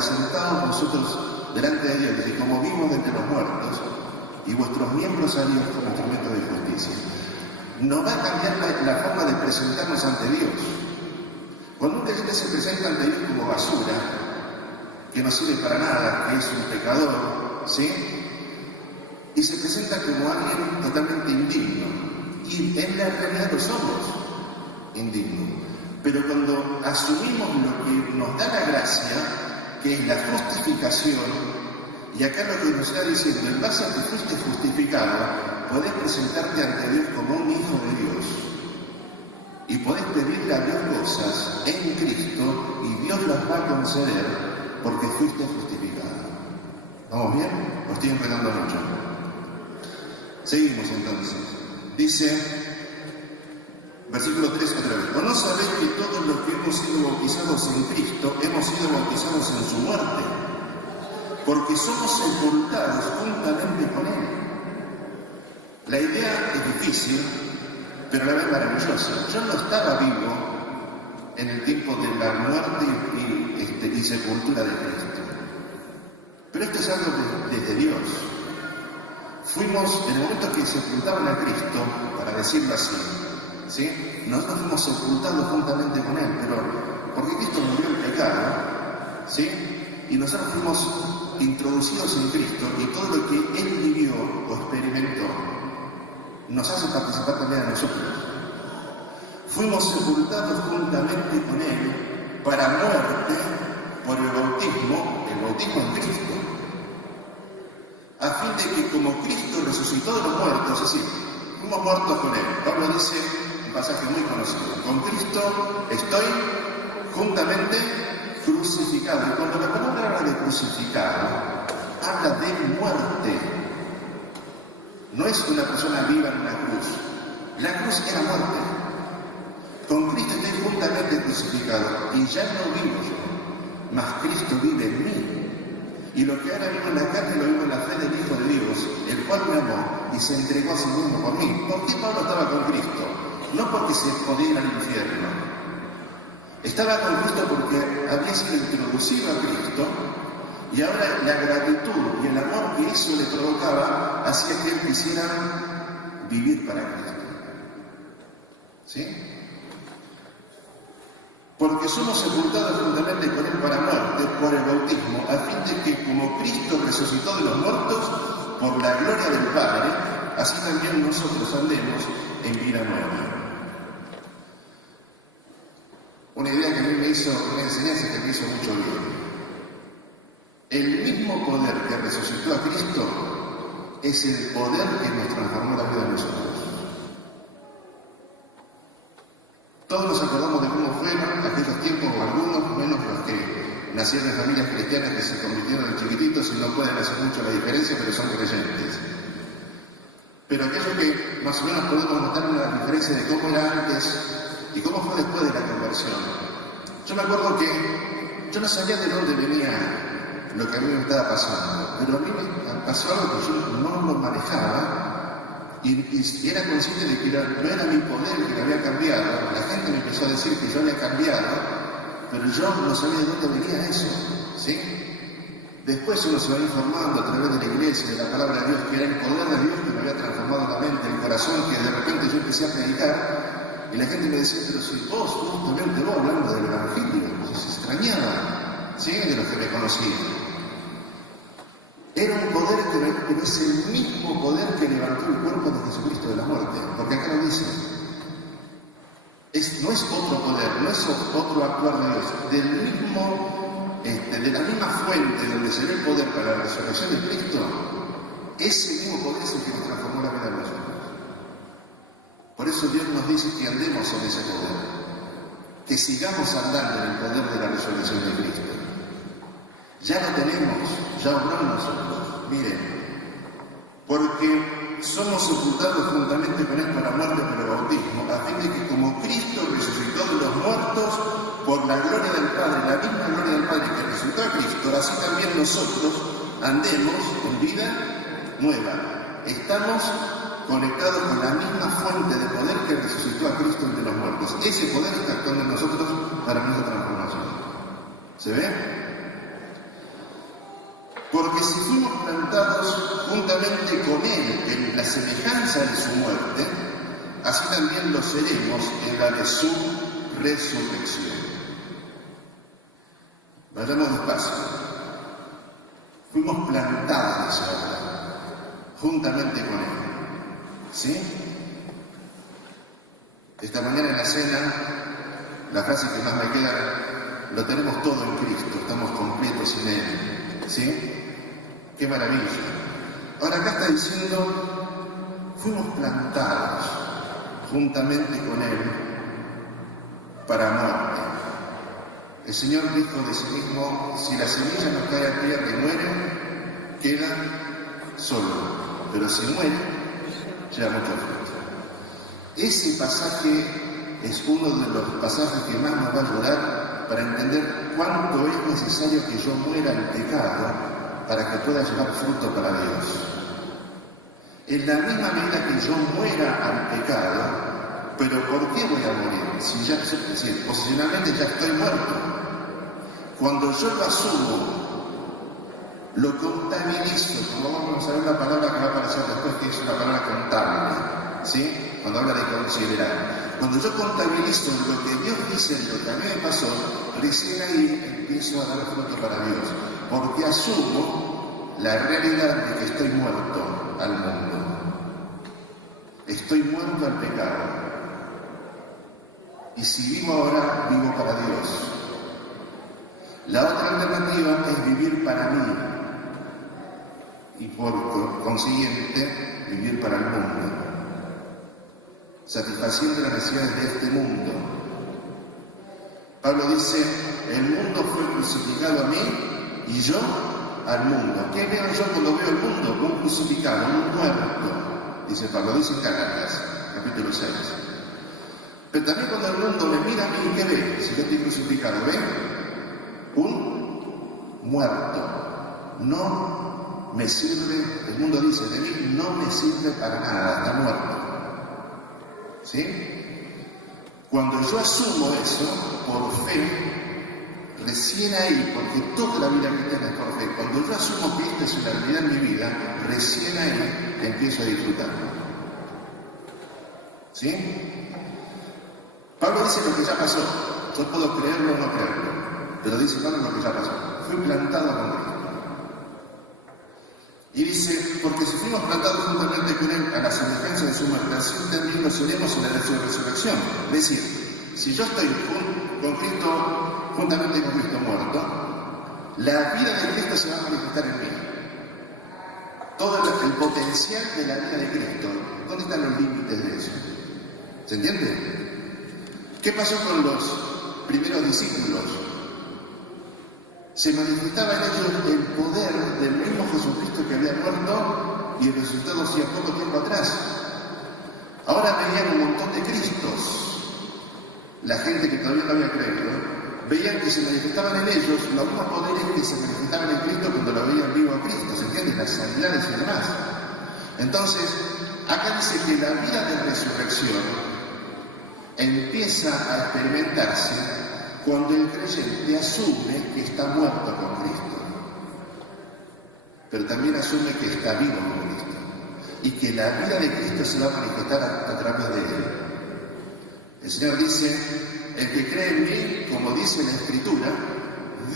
presentaos vosotros delante de Dios, y como vivos de entre los muertos, y vuestros miembros a Dios como instrumento de justicia. No va a cambiar la forma de presentarnos ante Dios. Cuando un creyente se presenta ante Dios como basura, que no sirve para nada, que es un pecador, ¿sí? Y se presenta como alguien totalmente indigno. Y en la realidad lo somos indignos. Pero cuando asumimos lo que nos da la gracia, que es la justificación, y acá lo que nos está diciendo, en base a que fuiste justificado, podés presentarte ante Dios como un hijo de Dios. Y podés pedirle a Dios cosas en Cristo y Dios las va a conceder porque fuiste justificado. ¿Vamos bien? Lo estoy enredando mucho. Seguimos entonces. Dice, versículo 3 otra vez. ¿O no sabéis que todos los que hemos sido bautizados en Cristo hemos sido bautizados en su muerte? Porque somos sepultados juntamente con Él. La idea es difícil, pero a la vez maravillosa. Yo no estaba vivo en el tiempo de la muerte y sepultura de Cristo. Pero esto es algo desde Dios. Fuimos, en el momento que sepultaban a Cristo, para decirlo así, ¿sí? Nosotros fuimos sepultados juntamente con Él, pero porque Cristo murió el pecado, ¿sí? Y nosotros fuimos introducidos en Cristo y todo lo que Él vivió o experimentó nos hace participar también a nosotros. Fuimos sepultados juntamente con Él para muerte por el bautismo en Cristo, a fin de que como Cristo resucitó de los muertos, es decir, fuimos muertos con Él. Pablo dice, un pasaje muy conocido, con Cristo estoy juntamente crucificado. Y cuando la palabra habla de crucificado, habla de muerte. No es una persona viva en una cruz. La cruz era muerte. Con Cristo estoy juntamente crucificado y ya no vivo yo, mas Cristo vive en mí. Y lo que ahora vivo en la carne lo vivo en la fe del Hijo de Dios, el cual me amó y se entregó a sí mismo por mí. ¿Por qué Pablo estaba con Cristo? No porque se podía ir al infierno. Estaba con Cristo porque había sido introducido a Cristo y ahora la gratitud y el amor que eso le provocaba hacía que él quisiera vivir para Cristo. ¿Sí? Porque somos sepultados juntamente con Él para muerte por el bautismo, a fin de que como Cristo resucitó de los muertos por la gloria del Padre, así también nosotros andemos en vida nueva. Una idea que a mí me hizo, una enseñanza que me hizo mucho bien. El mismo poder que resucitó a Cristo es el poder que nos transformó la vida de nosotros. Todos nos acordamos de cómo fueron aquellos tiempos, o algunos, menos los que nacieron en familias cristianas que se convirtieron en chiquititos y no pueden hacer mucho la diferencia, pero son creyentes. Pero aquello que más o menos podemos notar una diferencia de cómo era antes y cómo fue después de la conversión. Yo me acuerdo que yo no sabía de dónde venía lo que a mí me estaba pasando, pero a mí me pasó algo que yo no lo manejaba y era consciente de que no era mi poder el que me había cambiado. La gente me empezó a decir que yo había cambiado, pero yo no sabía de dónde venía eso, ¿sí? Después uno se va informando a través de la iglesia, de la palabra de Dios, que era el poder de Dios que me había transformado la mente, el corazón, que de repente yo empecé a predicar y la gente me decía, pero si vos justamente vos hablando del Evangelio, se extrañaba, ¿sí? De los que me conocían. Era un poder que es el mismo poder que levantó el cuerpo de Jesucristo de la muerte, porque acá lo dice. No es otro poder, no es otro actuar de Dios, de la misma fuente donde se ve el poder para la resurrección de Cristo, ese mismo poder es el que nos transformó la vida de nosotros. Por eso Dios nos dice que andemos en ese poder, que sigamos andando en el poder de la resurrección de Cristo. Ya lo tenemos, ya obró en nosotros. Miren, porque somos sepultados juntamente con Él para muerte por el bautismo, a fin de que como Cristo resucitó de los muertos por la gloria del Padre, la misma gloria del Padre que resucitó a Cristo, así también nosotros andemos en vida nueva. Estamos conectados con la misma fuente de poder que resucitó a Cristo entre los muertos. Ese poder está actuando en nosotros para nuestra transformación. ¿Se ve? Porque si fuimos plantados juntamente con Él en la semejanza de su muerte, así también lo seremos en la de su resurrección. Vayamos despacio. Fuimos plantados ahora, juntamente con Él. ¿Sí? Esta mañana en la cena, la frase que más me queda, lo tenemos todo en Cristo, estamos completos en Él. ¿Sí? ¡Qué maravilla! Ahora acá está diciendo, fuimos plantados juntamente con Él para muerte. El Señor dijo de sí mismo, si la semilla no cae a tierra y muere, queda solo, pero si muere, lleva mucho fruto. Ese pasaje es uno de los pasajes que más nos va a ayudar para entender cuánto es necesario que yo muera al pecado para que pueda llevar fruto para Dios. En la misma medida que yo muera al pecado, pero ¿por qué voy a morir? Si ya, es decir, posicionalmente ya estoy muerto. Cuando yo lo asumo, lo contabilizo, como vamos a ver la palabra que va a aparecer después, que es una palabra contable, ¿sí? Cuando habla de considerar. Cuando yo contabilizo lo que Dios dice, lo que a mí me pasó, recién ahí empiezo a dar fruto para Dios. Porque asumo la realidad de que estoy muerto al mundo. Estoy muerto al pecado. Y si vivo ahora, vivo para Dios. La otra alternativa es vivir para mí. Y por consiguiente, vivir para el mundo. Satisfaciendo las necesidades de este mundo. Pablo dice, el mundo fue crucificado a mí y yo al mundo. ¿Qué veo yo cuando veo el mundo? Un crucificado, un muerto, dice Pablo, dice en Gálatas, capítulo 6. Pero también cuando el mundo me mira a mí, ¿qué ve? Si yo estoy crucificado, ¿ve? Un muerto. No me sirve, el mundo dice de mí, no me sirve para nada, está muerto. ¿Sí? Cuando yo asumo eso, por fe, recién ahí, porque toda la vida cristiana es por fe, cuando yo asumo que esta es una realidad en mi vida, recién ahí empiezo a disfrutarlo. ¿Sí? Pablo dice lo que ya pasó. Yo puedo creerlo o no creerlo, pero dice Pablo lo que ya pasó. Fui plantado con Cristo. Y dice, porque si fuimos plantados juntamente con Él a la semejanza de su muerte, así también lo seremos en la resurrección. Es decir, si yo estoy con Cristo, juntamente con Cristo muerto, la vida de Cristo se va a manifestar en mí. Todo el potencial de la vida de Cristo. ¿Dónde están los límites de eso? ¿Se entiende? ¿Qué pasó con los primeros discípulos? Se manifestaba en ellos el poder del mismo Jesucristo que había muerto y el resultado hacía poco tiempo atrás. Ahora veían un montón de Cristos. La gente que todavía no había creído, veían que se manifestaban en ellos los mismos poderes que se manifestaban en Cristo cuando lo veían vivo a Cristo, ¿se entiende? Las sanidades y demás. Entonces, acá dice que la vida de resurrección empieza a experimentarse cuando el creyente asume que está muerto con Cristo, pero también asume que está vivo con Cristo y que la vida de Cristo se va a manifestar a través de Él. El Señor dice, el que cree en mí, como dice la Escritura,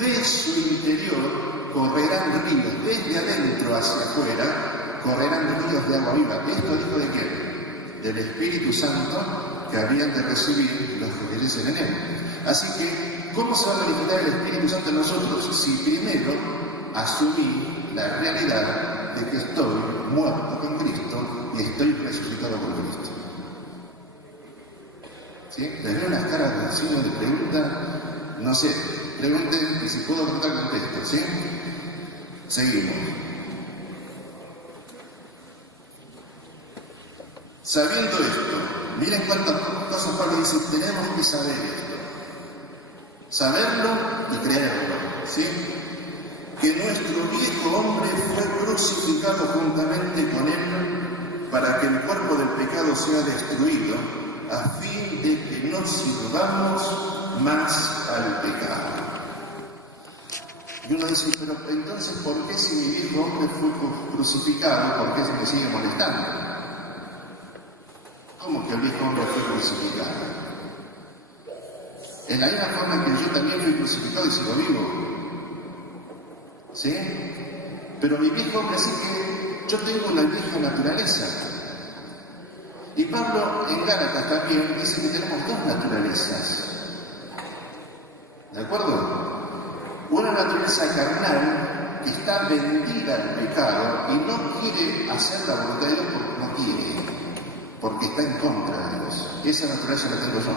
de su interior correrán ríos, desde adentro hacia afuera, correrán ríos de agua viva. ¿Esto dijo de qué? Del Espíritu Santo que habían de recibir los que creyesen en Él. Así que, ¿cómo se va a manifestar el Espíritu Santo en nosotros? Si primero asumí la realidad de que estoy muerto con Cristo y estoy resucitado con Cristo. ¿Sí? Les veo las caras de signo de pregunta, no sé, pregunten y si puedo contar contesto, ¿sí? Seguimos. Sabiendo esto, miren cuántas cosas Pablo dice, tenemos que saber esto. Saberlo y creerlo, ¿sí? Que nuestro viejo hombre fue crucificado juntamente con Él para que el cuerpo del pecado sea destruido, a fin de que no sirvamos más al pecado. Y uno dice, pero entonces, ¿por qué si mi viejo hombre fue crucificado, por qué se me sigue molestando? ¿Cómo que el viejo hombre fue crucificado? En la misma forma que yo también fui crucificado y sigo vivo. ¿Sí? Pero mi viejo hombre, así que yo tengo una vieja naturaleza. Y Pablo en Gálatas también dice que tenemos dos naturalezas. ¿De acuerdo? Una naturaleza carnal que está vendida al pecado y no quiere hacer la voluntad de Dios porque no quiere, porque está en contra de Dios. Esa naturaleza la tengo yo.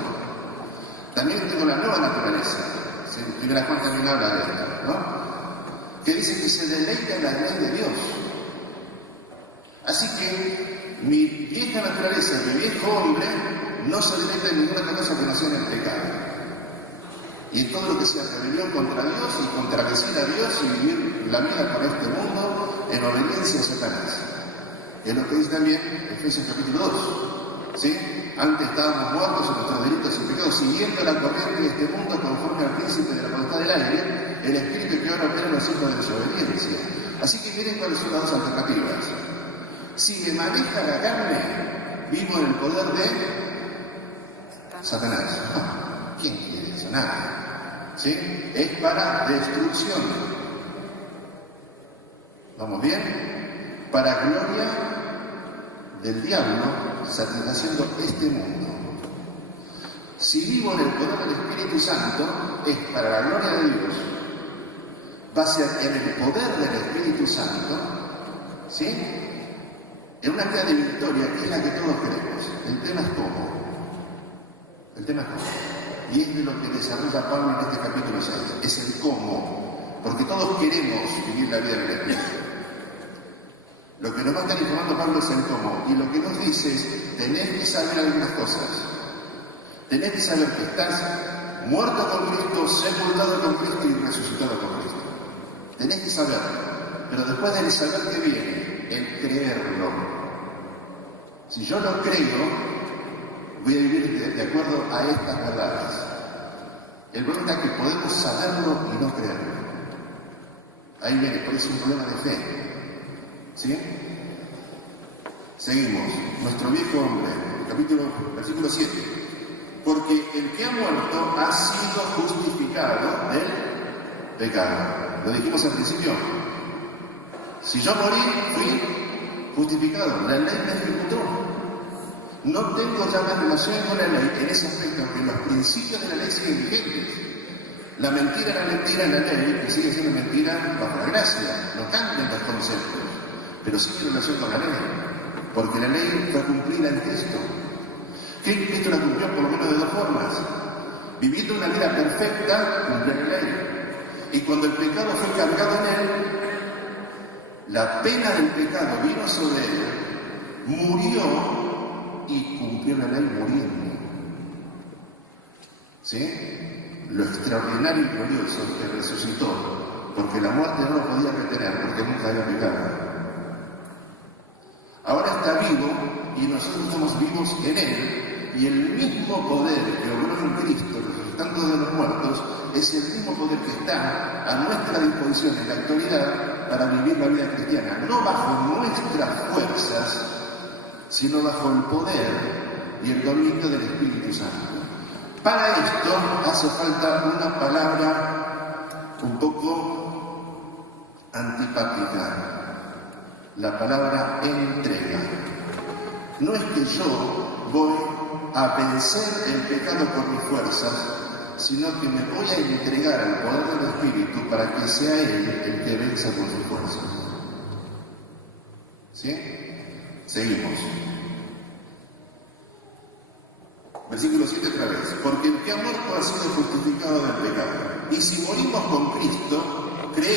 También tengo la nueva naturaleza. En Primera Juan también habla de esto, ¿no? Que dice que se deleita en la ley de Dios. Así que mi vieja naturaleza, mi viejo hombre, no se deleita en ninguna otra cosa que no sea en el pecado. Y en todo lo que sea rebelión contra Dios y contradecir a Dios y vivir la vida con este mundo en obediencia a Satanás. Es lo que dice también Efesios capítulo 2. ¿Sí? Antes estábamos muertos en nuestros delitos y pecados, siguiendo la corriente de este mundo conforme al príncipe de la potestad del aire, el espíritu que ahora opera en los hijos de desobediencia. Así que miren cuáles son las dos alternativas. Si me maneja la carne, vivo en el poder de Satanás. ¿Quién quiere eso? Nada. ¿Sí? Es para destrucción. ¿Vamos bien? Para gloria del diablo, satisfaciendo este mundo. Si vivo en el poder del Espíritu Santo, es para la gloria de Dios. Va a ser en el poder del Espíritu Santo, ¿sí? En una clase de victoria, que es la que todos queremos. El tema es cómo. El tema es cómo. Y es de lo que desarrolla Pablo en este capítulo 6. Es el cómo. Porque todos queremos vivir la vida del Espíritu. Lo que nos va a estar informando Pablo es el cómo. Y lo que nos dice es, tenés que saber algunas cosas. Tenés que saber que estás muerto con Cristo, sepultado con Cristo y resucitado con Cristo. Tenés que saberlo. Pero después del saber que viene, el creerlo. Si yo lo creo, voy a vivir de acuerdo a estas verdades. El problema es que podemos saberlo y no creerlo. Ahí viene, por eso es un problema de fe. ¿Sí? Seguimos. Nuestro viejo hombre, versículo 7. Porque el que ha muerto ha sido justificado del pecado. Lo dijimos al principio. Si yo morí, fui justificado. La ley me ejecutó. No tengo ya más relación con la ley en ese aspecto, aunque los principios de la ley siguen vigentes. La mentira era mentira en la ley, que sigue siendo mentira bajo la gracia. No cambian los conceptos, pero sí tiene relación con la ley, porque la ley fue cumplida en Cristo. Cristo la cumplió por lo menos de dos formas. Viviendo una vida perfecta, cumplió la ley. Y cuando el pecado fue cargado en él, la pena del pecado vino sobre él, murió y cumplió la ley muriendo. ¿Sí? Lo extraordinario y glorioso es que resucitó, porque la muerte no lo podía retener, porque nunca había pecado. Ahora está vivo y nosotros estamos vivos en él, y el mismo poder que obró en Cristo, resucitando de los muertos, es el mismo poder que está a nuestra disposición en la actualidad para vivir la vida cristiana, no bajo nuestras fuerzas, sino bajo el poder y el dominio del Espíritu Santo. Para esto hace falta una palabra un poco antipática, la palabra entrega. No es que yo voy a vencer el pecado por mis fuerzas, sino que me voy a entregar al poder del Espíritu para que sea Él el que venza por sus fuerzas. ¿Sí? Seguimos. Versículo 7 otra vez. Porque el que ha muerto ha sido justificado del pecado. Y si morimos con Cristo, creemos